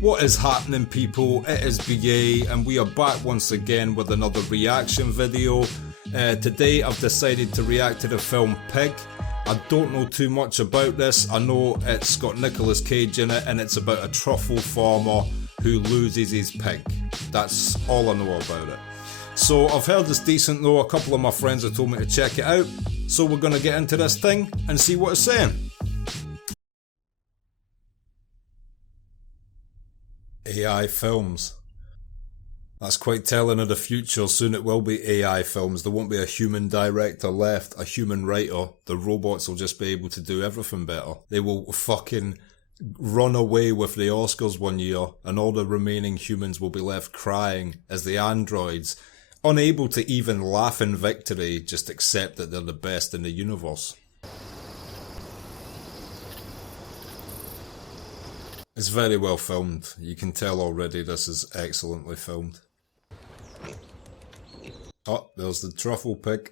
What is happening, people? It is BA and we are back once again with another reaction video. Today I've decided to react to the film Pig. I don't know too much about this. I know it's got Nicolas Cage in it and it's about a truffle farmer who loses his pig. That's all I know about it. So I've heard it's decent though. A couple of my friends have told me to check it out. So we're going to get into this thing and see what it's saying. AI films. That's quite telling of the future. Soon it will be AI films. There won't be a human director left, a human writer. The robots will just be able to do everything better. They will fucking run away with the Oscars one year and all the remaining humans will be left crying as the androids, unable to even laugh in victory, just accept that they're the best in the universe. It's very well filmed. You can tell already this is excellently filmed. Oh, there's the truffle pig.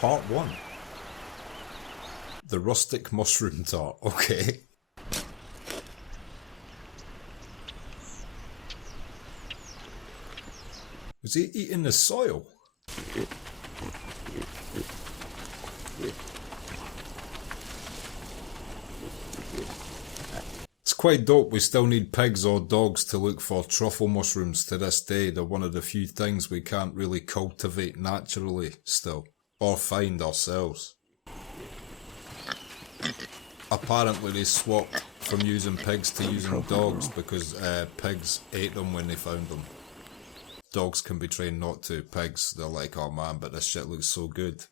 Part 1. The rustic mushroom tart. Okay. Was he eating the soil? It's quite dope. We still need pigs or dogs to look for truffle mushrooms to this day. They're one of the few things we can't really cultivate naturally still, or find ourselves. Apparently they swapped from using pigs to using dogs because pigs ate them when they found them. Dogs can be trained not to. Pigs, they're like, oh man, but this shit looks so good.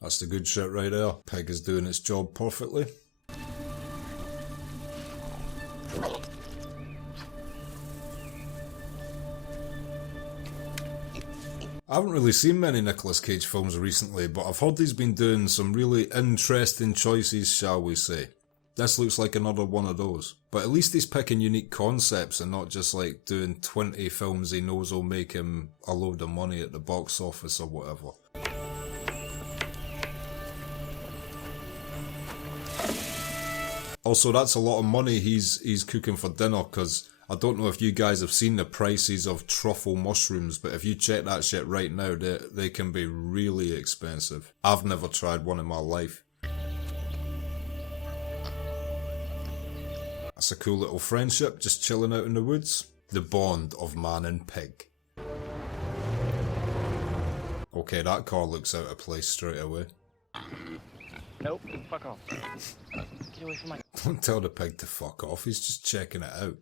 That's the good shit right there. Pig is doing its job perfectly. I haven't really seen many Nicolas Cage films recently, but I've heard he's been doing some really interesting choices, shall we say. This looks like another one of those. But at least he's picking unique concepts and not just like doing 20 films he knows will make him a load of money at the box office or whatever. Also, that's a lot of money he's cooking for dinner, because I don't know if you guys have seen the prices of truffle mushrooms, but if you check that shit right now, they can be really expensive. I've never tried one in my life. That's a cool little friendship, just chilling out in the woods. The bond of man and pig. Okay, that car looks out of place straight away. Nope, fuck off. Get away from my... Don't tell the pig to fuck off, he's just checking it out.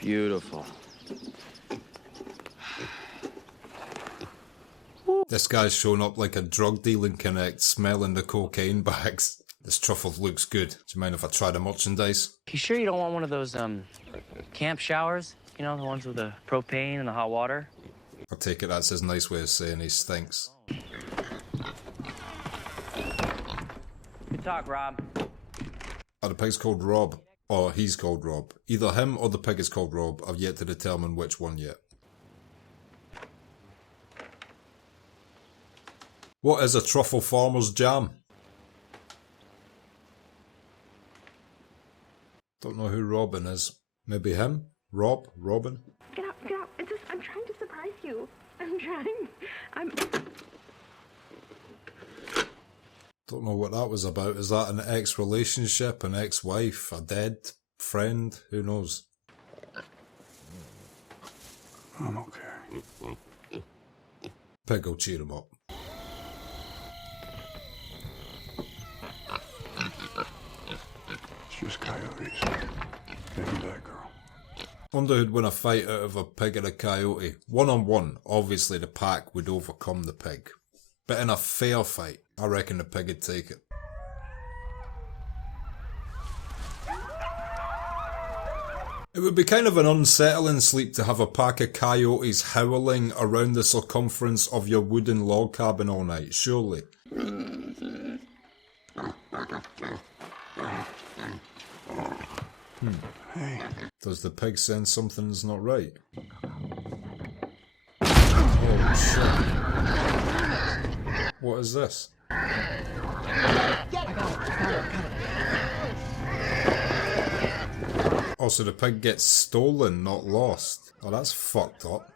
Beautiful. This guy's showing up like a drug dealing connect, smelling the cocaine bags. This truffle looks good. Do you mind if I try the merchandise? You sure you don't want one of those, camp showers? You know, the ones with the propane and the hot water? I take it that's his nice way of saying he stinks. Good talk, Rob. Oh, the pig's called Rob. Or he's called Rob. Either him or the pig is called Rob. I've yet to determine which one yet. What is a truffle farmer's jam? Don't know who Robin is. Maybe him? Rob? Robin? Get out, get out. I'm trying to surprise you. Don't know what that was about. Is that an ex-relationship, an ex-wife, a dead friend? Who knows? I'm okay. Pig will cheer him up. It's just coyotes. Maybe that girl. Wonder who'd win a fight out of a pig and a coyote. One-on-one, obviously the pack would overcome the pig. But in a fair fight, I reckon the pig would take it. It would be kind of an unsettling sleep to have a pack of coyotes howling around the circumference of your wooden log cabin all night, surely. Hey. Does the pig sense something's not right? Oh shit. What is this? Oh, so the pig gets stolen, not lost. Oh, that's fucked up.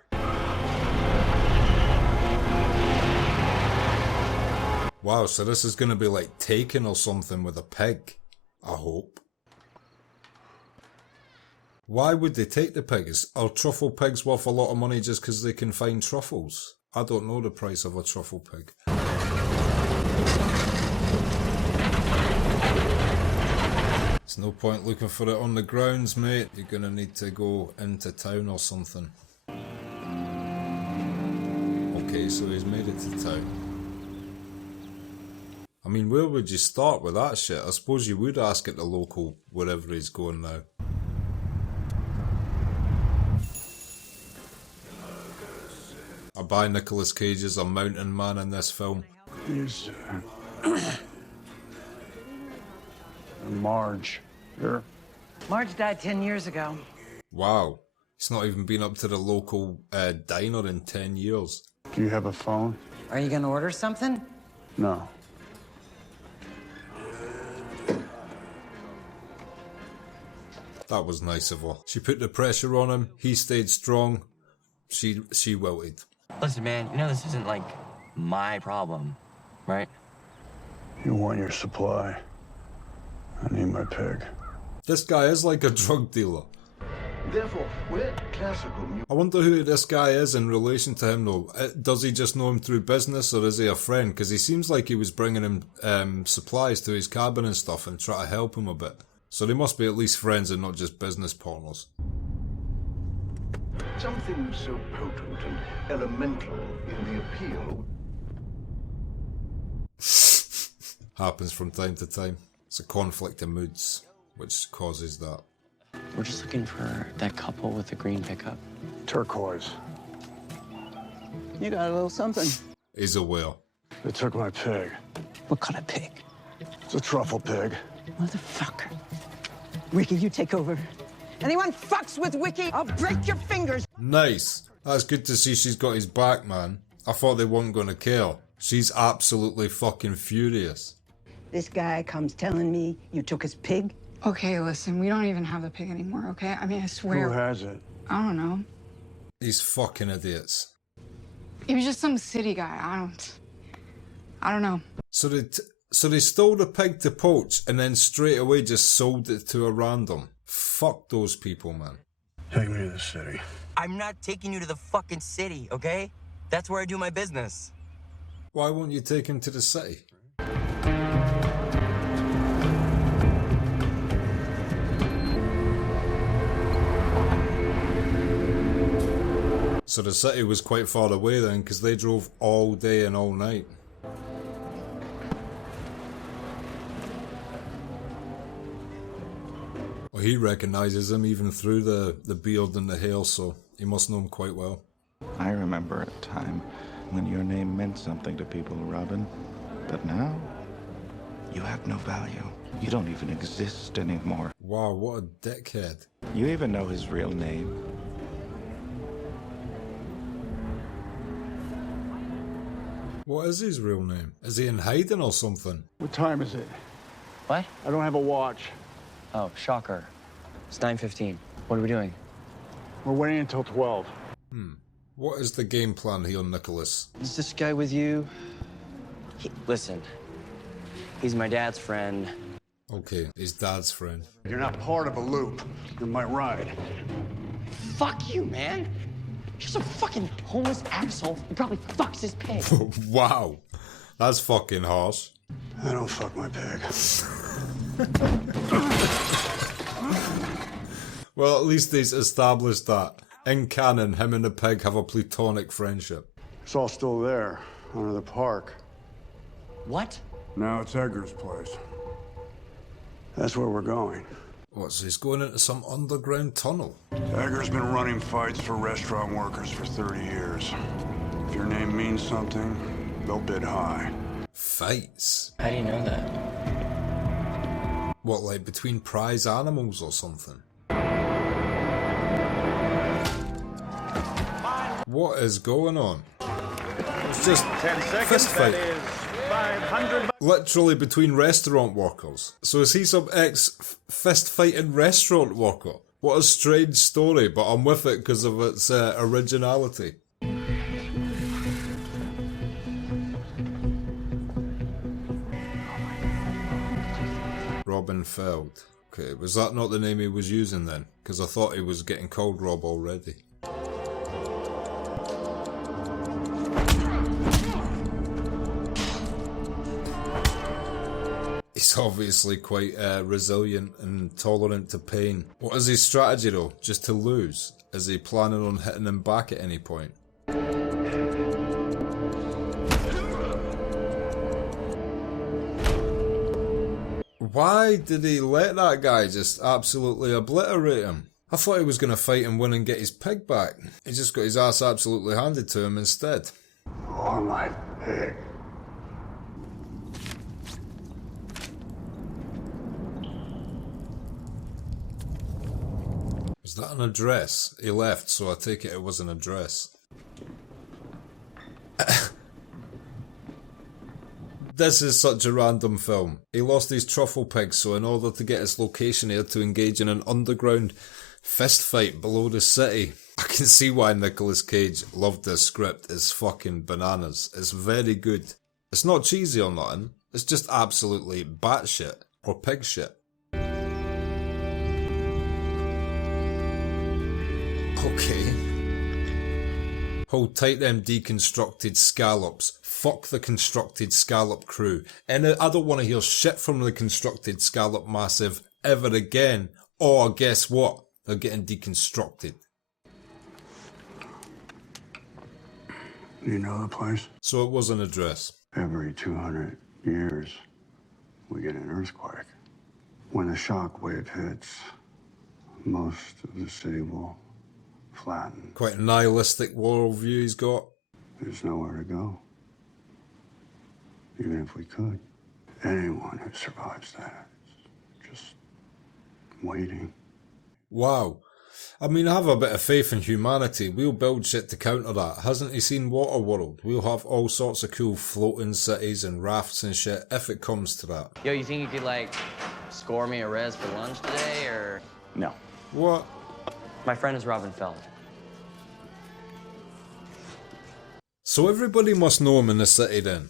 Wow, so this is gonna be like Taken or something with a pig. I hope. Why would they take the pigs? Are truffle pigs worth a lot of money just because they can find truffles? I don't know the price of a truffle pig. There's no point looking for it on the grounds, mate. You're gonna need to go into town or something. Okay, so he's made it to town. I mean, where would you start with that shit? I suppose you would ask at the local, wherever he's going now. I buy Nicolas Cage as a mountain man in this film. He's, Marge. Here. Marge died 10 years ago. Wow. He's not even been up to the local diner in 10 years. Do you have a phone? Are you gonna order something? No. That was nice of her. She put the pressure on him. He stayed strong. She wilted. Listen, man, you know this isn't like my problem, right? You want your supply. I need my pig. This guy is like a drug dealer. Therefore, where classical music... I wonder who this guy is in relation to him though. Does he just know him through business or is he a friend? Because he seems like he was bringing him supplies to his cabin and stuff and try to help him a bit. So they must be at least friends and not just business partners. Something so potent and elemental in the appeal. Happens from time to time. It's a conflict of moods which causes that. We're just looking for that couple with the green pickup. Turquoise. You got a little something. He's aware. They took my pig. What kind of pig? It's a truffle pig. Motherfucker. Ricky, you take over. Anyone fucks with Ricky, I'll break your fingers. Nice. That's good to see she's got his back, man. I thought they weren't going to care. She's absolutely fucking furious. This guy comes telling me you took his pig. Okay, listen, we don't even have the pig anymore, okay? I mean, I swear. Who has it? I don't know. These fucking idiots. He was just some city guy. I don't know. So they stole the pig to poach and then straight away just sold it to a random. Fuck those people, man. Take me to the city. I'm not taking you to the fucking city, okay? That's where I do my business. Why won't you take him to the city? So the city was quite far away then, because they drove all day and all night. Well, he recognises him even through the beard and the hair, so he must know him quite well. I remember a time when your name meant something to people, Robin. But now, you have no value. You don't even exist anymore. Wow, what a dickhead. You even know his real name. What is his real name? Is he in hiding or something? What time is it? What? I don't have a watch. Oh, shocker. It's 9:15. What are we doing? We're waiting until 12. What is the game plan here, Nicholas? Is this guy with you? Listen, he's my dad's friend. Okay, his dad's friend. You're not part of a loop. You're my ride. Fuck you, man. You're some fucking homeless asshole who probably fucks his pig. Wow, that's fucking harsh. I don't fuck my pig. Well, at least he's established that. In canon, him and the pig have a platonic friendship. It's all still there, under the park. What? Now it's Edgar's place. That's where we're going. What, so he's going into some underground tunnel? Edgar's been running fights for restaurant workers for 30 years. If your name means something, they'll bid high. Fights? How do you know that? What, like between prize animals or something? What is going on? It's just 10 seconds, fist fight. that is 500. Literally between restaurant workers. So is he some ex-fist fighting restaurant worker? What a strange story, but I'm with it because of its originality. Robin Feld. Okay, was that not the name he was using then? Because I thought he was getting called Rob already. He's obviously quite resilient and tolerant to pain. What is his strategy though? Just to lose? Is he planning on hitting him back at any point? Why did he let that guy just absolutely obliterate him? I thought he was going to fight and win and get his pig back. He just got his ass absolutely handed to him instead. Oh, my pig. Was that an address? He left, so I take it was an address. This is such a random film. He lost his truffle pig, so in order to get his location, he had to engage in an underground fist fight below the city. I can see why Nicolas Cage loved this script. It's fucking bananas. It's very good. It's not cheesy or nothing. It's just absolutely batshit. Or pig shit. Okay. Hold tight them deconstructed scallops. Fuck the constructed scallop crew. And I don't want to hear shit from the constructed scallop massive ever again. Or guess what? They're getting deconstructed. You know the place? So it was an address. Every 200 years, we get an earthquake. When the shock wave hits, most of the city will flatten. Quite a nihilistic worldview he's got. There's nowhere to go. Even if we could. Anyone who survives that is just waiting. Wow. I mean, I have a bit of faith in humanity. We'll build shit to counter that. Hasn't he seen Waterworld? We'll have all sorts of cool floating cities and rafts and shit if it comes to that. Yo, you think you could, like, score me a res for lunch today, or...? No. What? My friend is Robin Feld. So everybody must know him in the city then.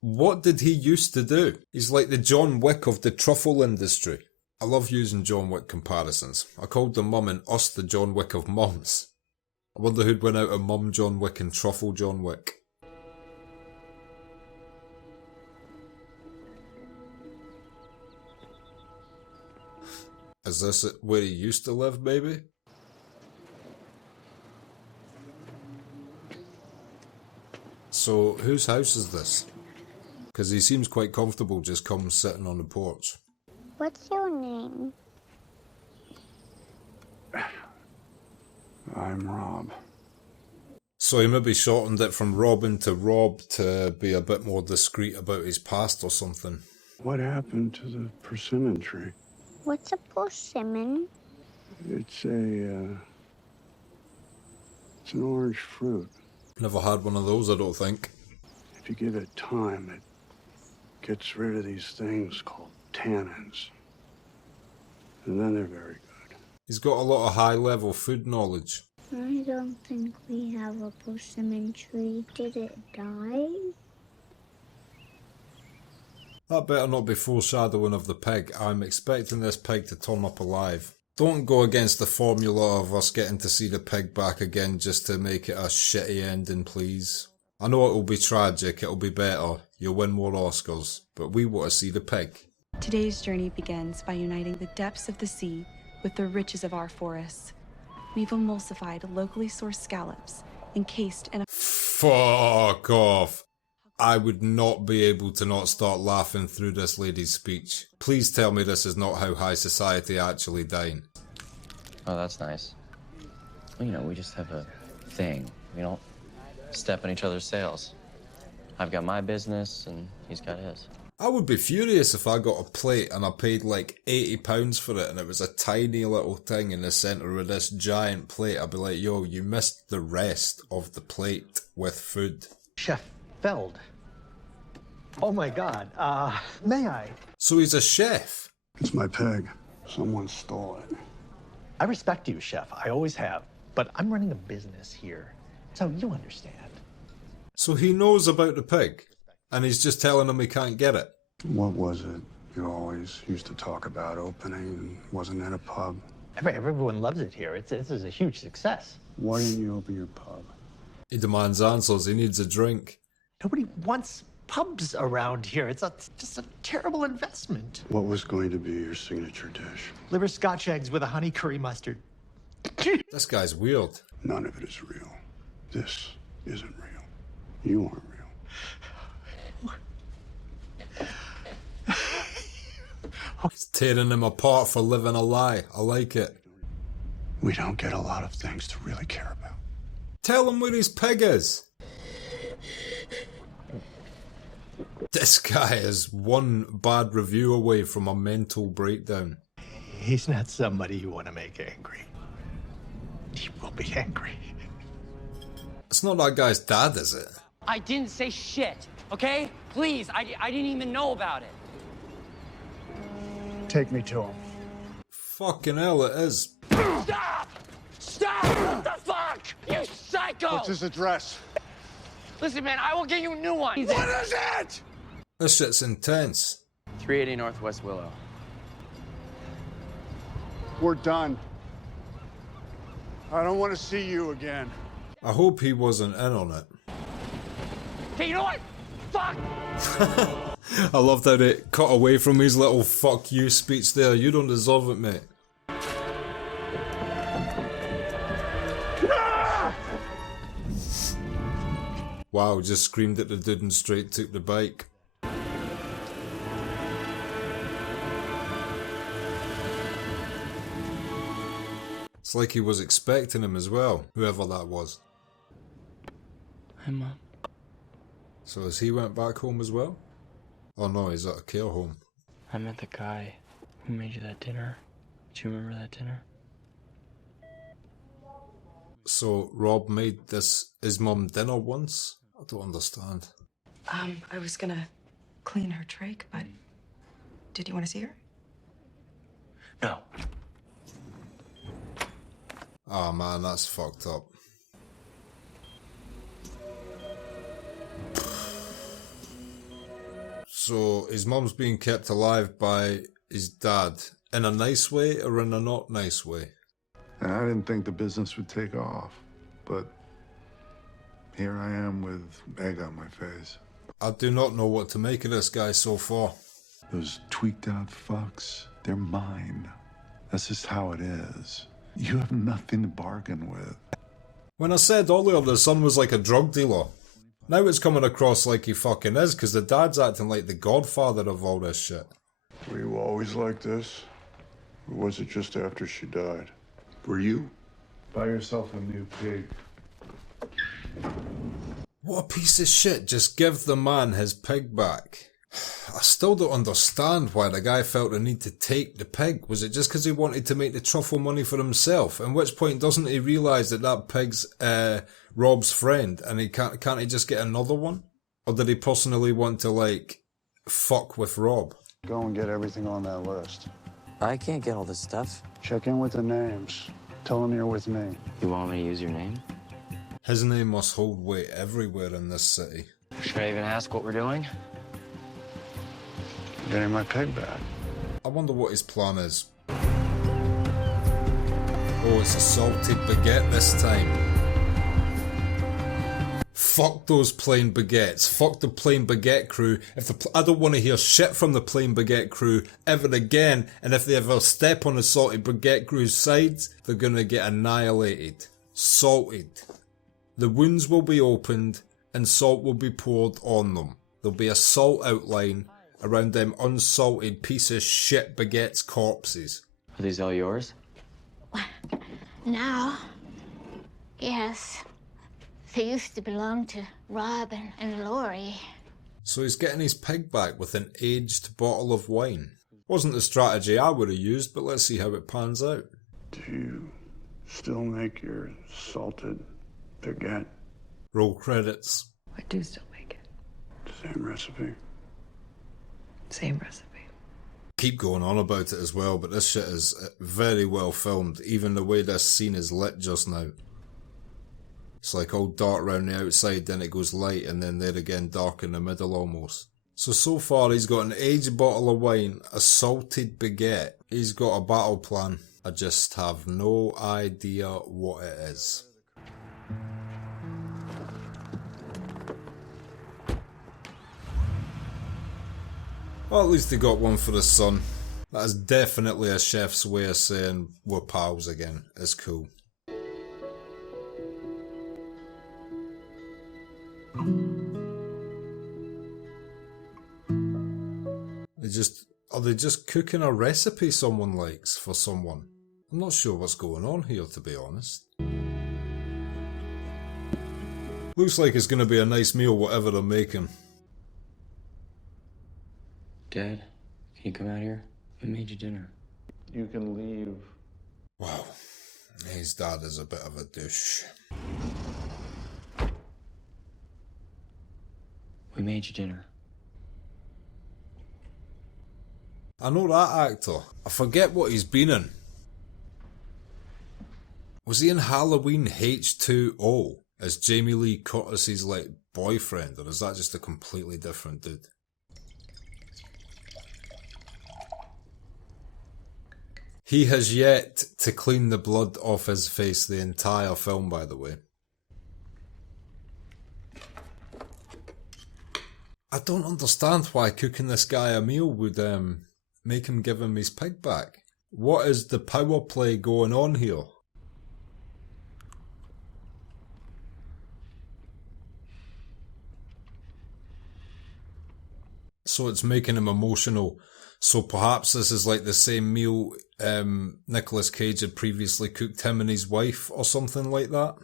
What did he used to do? He's like the John Wick of the truffle industry. I love using John Wick comparisons. I called the mum in Us the John Wick of mums. I wonder who'd win out of Mum John Wick and Truffle John Wick. Is this where he used to live, maybe? So, whose house is this? Because he seems quite comfortable just come sitting on the porch. What's your name? I'm Rob. So he maybe shortened it from Robin to Rob to be a bit more discreet about his past or something. What happened to the persimmon tree? What's a persimmon? It's an orange fruit. Never had one of those, I don't think. If you give it time, it gets rid of these things called tannins. And then they're very good. He's got a lot of high-level food knowledge. I don't think we have a persimmon tree. Did it die? That better not be foreshadowing of the pig. I'm expecting this pig to turn up alive. Don't go against the formula of us getting to see the pig back again just to make it a shitty ending, please. I know it'll be tragic, it'll be better, you'll win more Oscars, but we want to see the pig. Today's journey begins by uniting the depths of the sea with the riches of our forests. We've emulsified locally sourced scallops, encased in a... Fuck off. I would not be able to not start laughing through this lady's speech. Please tell me this is not how high society actually dine. Oh, that's nice. Well, you know, we just have a thing. We don't step on each other's sales. I've got my business, and he's got his. I would be furious if I got a plate and I paid like £80 for it and it was a tiny little thing in the centre of this giant plate. I'd be like, yo, you missed the rest of the plate with food. Chef Feld. Oh my God, may I? So he's a chef? It's my pig. Someone stole it. I respect you, Chef. I always have. But I'm running a business here, so you understand. So he knows about the pig, and he's just telling him he can't get it. What was it you always used to talk about opening and wasn't in a pub? Everyone loves it here. This is a huge success. Why didn't you open your pub? He demands answers. He needs a drink. Nobody wants pubs around here. It's just a terrible investment. What was going to be your signature dish? Liver Scotch eggs with a honey curry mustard. This guy's weird. None of it is real. This isn't real. You aren't real. He's tearing him apart for living a lie. I like it. We don't get a lot of things to really care about. Tell him where his pig is. This guy is one bad review away from a mental breakdown. He's not somebody you want to make angry. He will be angry. It's not that guy's dad, is it? I didn't say shit, okay? Please, I didn't even know about it. Take me to him. Fucking hell, it is. Stop! Stop! What the fuck? You psycho! What's his address? Listen, man, I will get you a new one. What is it? This shit's intense. 380 Northwest Willow. We're done. I don't want to see you again. I hope he wasn't in on it. Okay, you know what? Fuck! I loved how they cut away from his little fuck you speech there. You don't deserve it, mate. Wow, just screamed at the dude and straight took the bike. It's like he was expecting him as well, whoever that was. Hi, Mom. So has he went back home as well? Oh no, he's at a care home. I met the guy who made you that dinner. Do you remember that dinner? So Rob made his mum dinner once? I don't understand. I was gonna clean her trach, but did you want to see her? No. Oh man, that's fucked up. So his mum's being kept alive by his dad in a nice way or in a not nice way? And I didn't think the business would take off, but here I am with egg on my face. I do not know what to make of this guy so far. Those tweaked out fucks, they're mine. That's just how it is. You have nothing to bargain with. When I said earlier the son was like a drug dealer, now it's coming across like he fucking is, because the dad's acting like the godfather of all this shit. Were you always like this? Or was it just after she died? Were you? Buy yourself a new pig. What a piece of shit, just give the man his pig back. I still don't understand why the guy felt the need to take the pig. Was it just because he wanted to make the truffle money for himself? At which point doesn't he realise that that pig's Rob's friend and he can't he just get another one? Or did he personally want to like fuck with Rob? Go and get everything on that list. I can't get all this stuff. Check in with the names. Tell them you're with me. You want me to use your name? His name must hold weight everywhere in this city. Should I even ask what we're doing? Getting my pig back. I wonder what his plan is. Oh, it's a salted baguette this time. Fuck those plain baguettes. Fuck the plain baguette crew. I don't want to hear shit from the plain baguette crew ever again. And if they ever step on the salted baguette crew's sides, they're gonna get annihilated. Salted. The wounds will be opened and salt will be poured on them. There'll be a salt outline around them unsalted piece of shit baguette's corpses. Are these all yours? Now, yes. They used to belong to Robin and Lori. So he's getting his pig back with an aged bottle of wine. Wasn't the strategy I would have used, but let's see how it pans out. Do you still make your salted baguette? Roll credits. I do still make it. Same recipe? Same recipe. Keep going on about it as well, but this shit is very well filmed, even the way this scene is lit just now. It's like all dark around the outside, then it goes light, and then there again dark in the middle almost. So far he's got an aged bottle of wine, a salted baguette, he's got a battle plan. I just have no idea what it is. Well, at least he got one for his son. That is definitely a chef's way of saying we're pals again. It's cool. Are they just cooking a recipe someone likes for someone? I'm not sure what's going on here, to be honest. Looks like it's going to be a nice meal, whatever they're making. Dad, can you come out here? We made you dinner. You can leave. Wow, his dad is a bit of a douche. We made you dinner. I know that actor. I forget what he's been in. Was he in Halloween H2O as Jamie Lee Curtis's like boyfriend, or is that just a completely different dude? He has yet to clean the blood off his face the entire film, by the way. I don't understand why cooking this guy a meal would make him give him his pig back. What is the power play going on here? So it's making him emotional. So perhaps this is like the same meal Nicolas Cage had previously cooked him and his wife or something like that.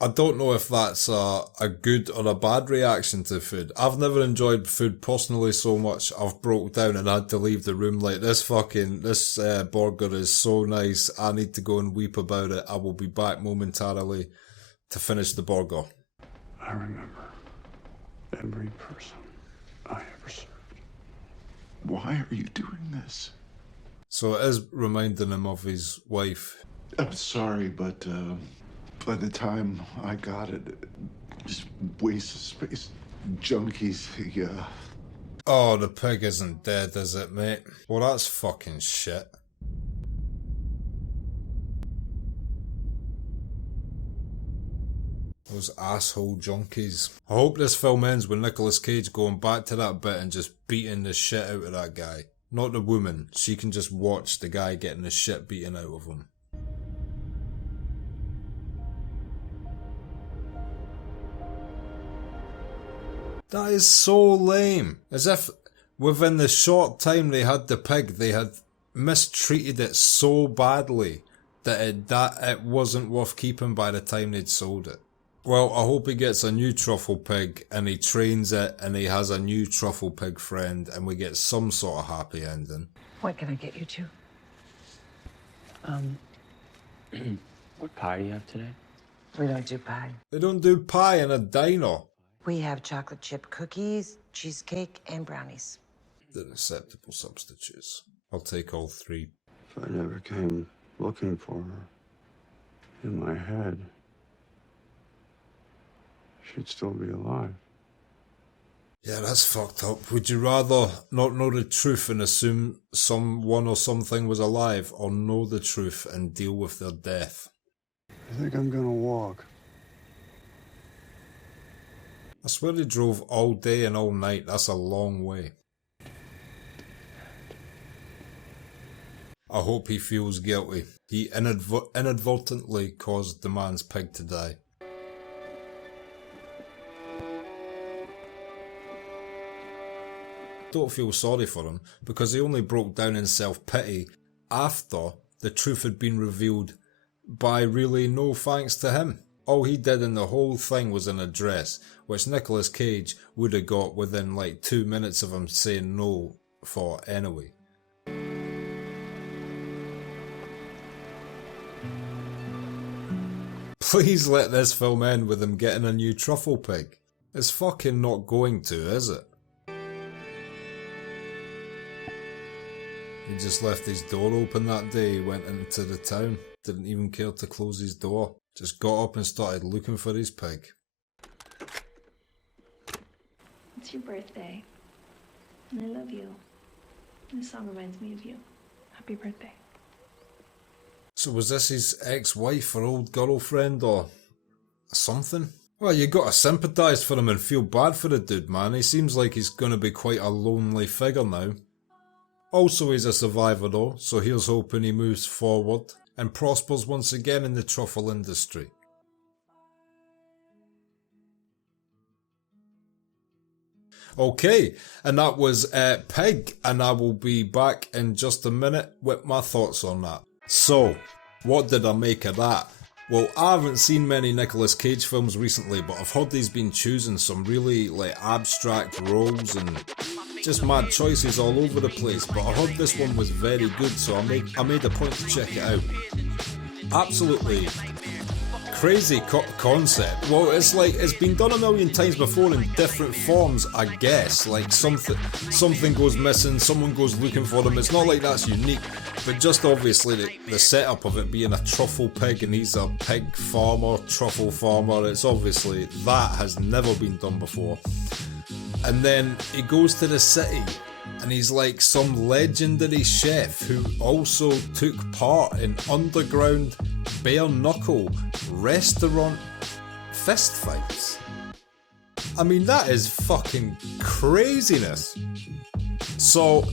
I don't know if that's a good or a bad reaction to food. I've never enjoyed food personally so much. I've broke down and had to leave the room like this burger is so nice. I need to go and weep about it. I will be back momentarily to finish the burger. I remember every person I ever served. Why are you doing this? So it is reminding him of his wife. I'm sorry, but by the time I got it, just waste of space. Junkies, yeah. Oh, the pig isn't dead, is it, mate? Well, that's fucking shit. Those asshole junkies. I hope this film ends with Nicolas Cage going back to that bit and just beating the shit out of that guy. Not the woman. She can just watch the guy getting the shit beaten out of him. That is so lame. As if within the short time they had the pig, they had mistreated it so badly that it wasn't worth keeping by the time they'd sold it. Well, I hope he gets a new truffle pig and he trains it and he has a new truffle pig friend and we get some sort of happy ending. What can I get you two? What pie do you have today? We don't do pie. They don't do pie in a diner. We have chocolate chip cookies, cheesecake, and brownies. They're acceptable substitutes. I'll take all three. If I never came looking for her, in my head, she'd still be alive. Yeah, that's fucked up. Would you rather not know the truth and assume someone or something was alive, or know the truth and deal with their death? I think I'm gonna walk. I swear they drove all day and all night. That's a long way. I hope he feels guilty. He inadvertently caused the man's pig to die. Don't feel sorry for him, because he only broke down in self-pity after the truth had been revealed by really no thanks to him. All he did in the whole thing was an address, which Nicolas Cage would have got within like 2 minutes of him saying no for anyway. Please let this film end with him getting a new truffle pig. It's fucking not going to, is it? He just left his door open that day. He went into the town. Didn't even care to close his door. Just got up and started looking for his pig. It's your birthday. And I love you. This song reminds me of you. Happy birthday. So was this his ex-wife or old girlfriend or something? Well, you gotta sympathise for him and feel bad for the dude, man. He seems like he's gonna be quite a lonely figure now. Also, he's a survivor though, so here's hoping he moves forward and prospers once again in the truffle industry. Okay, and that was Pig, and I will be back in just a minute with my thoughts on that. So, what did I make of that? Well, I haven't seen many Nicolas Cage films recently, but I've heard he's been choosing some really like abstract roles and just mad choices all over the place, but I heard this one was very good, so I made a point to check it out. Absolutely crazy concept. Well, it's like it's been done a million times before in different forms, I guess. Like something goes missing, someone goes looking for them. It's not like that's unique, but just obviously the setup of it being a truffle pig and he's a pig farmer, truffle farmer. It's obviously that has never been done before. And then he goes to the city and he's like some legendary chef who also took part in underground bare knuckle restaurant fistfights. I mean, that is fucking craziness. So,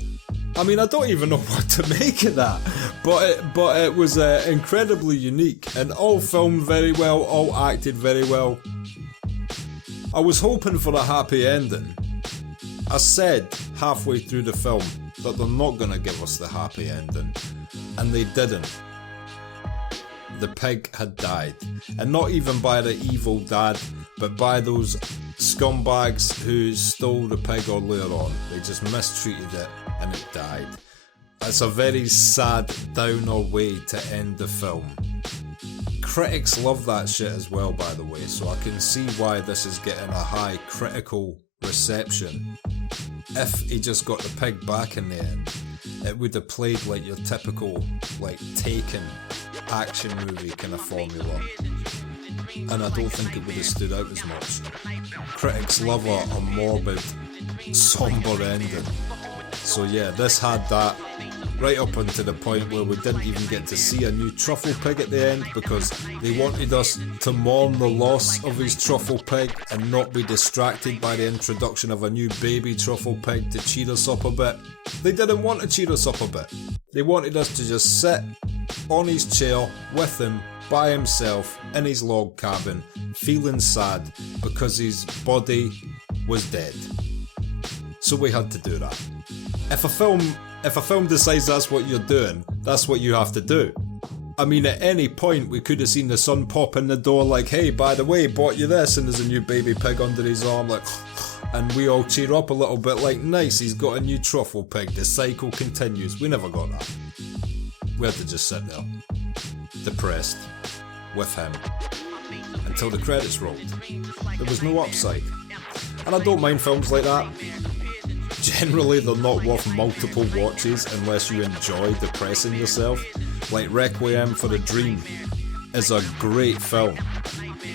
I mean, I don't even know what to make of that, but it was incredibly unique and all filmed very well, all acted very well. I was hoping for a happy ending. I said halfway through the film that they're not going to give us the happy ending, and they didn't. The pig had died, and not even by the evil dad, but by those scumbags who stole the pig earlier on. They just mistreated it and it died. It's a very sad downer way to end the film. Critics love that shit as well, by the way, so I can see why this is getting a high critical reception. If he just got the pig back in the end, it would have played like your typical like Taken action movie kind of formula, and I don't think it would have stood out as much. Critics love a morbid, somber ending. So yeah, this had that right up until the point where we didn't even get to see a new truffle pig at the end because they wanted us to mourn the loss of his truffle pig and not be distracted by the introduction of a new baby truffle pig to cheer us up a bit. They didn't want to cheer us up a bit. They wanted us to just sit on his chair with him by himself in his log cabin feeling sad because his body was dead. So we had to do that. If a film decides that's what you're doing, that's what you have to do. I mean, at any point we could have seen the son pop in the door like, hey, by the way, bought you this, and there's a new baby pig under his arm, like, and we all cheer up a little bit like, nice, he's got a new truffle pig, the cycle continues. We never got that. We had to just sit there, depressed, with him, until the credits rolled. There was no upside. And I don't mind films like that. Generally, they're not worth multiple watches unless you enjoy depressing yourself. Like Requiem for a Dream is a great film,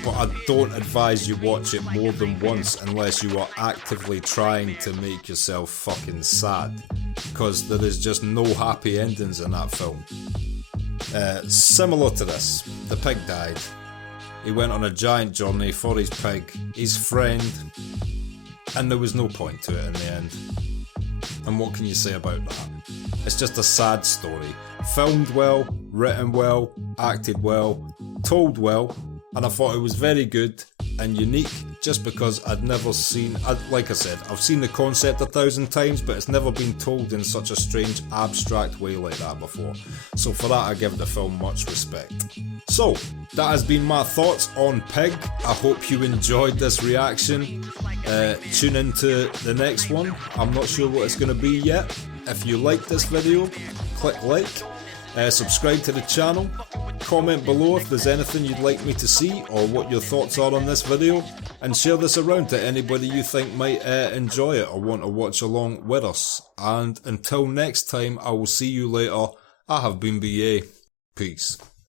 but I don't advise you watch it more than once unless you are actively trying to make yourself fucking sad, because there is just no happy endings in that film. Similar to this, the pig died. He went on a giant journey for his pig, his friend, and there was no point to it in the end. And what can you say about that? It's just a sad story. Filmed well, written well, acted well, told well, and I thought it was very good and unique, just because I'd never seen, like I said, I've seen the concept 1,000 times, but it's never been told in such a strange, abstract way like that before. So for that, I give the film much respect. So, that has been my thoughts on Pig. I hope you enjoyed this reaction. Tune into the next one. I'm not sure what it's going to be yet. If you like this video, click like, subscribe to the channel, comment below if there's anything you'd like me to see or what your thoughts are on this video, and share this around to anybody you think might enjoy it or want to watch along with us. And until next time, I will see you later. I have been BA. Peace.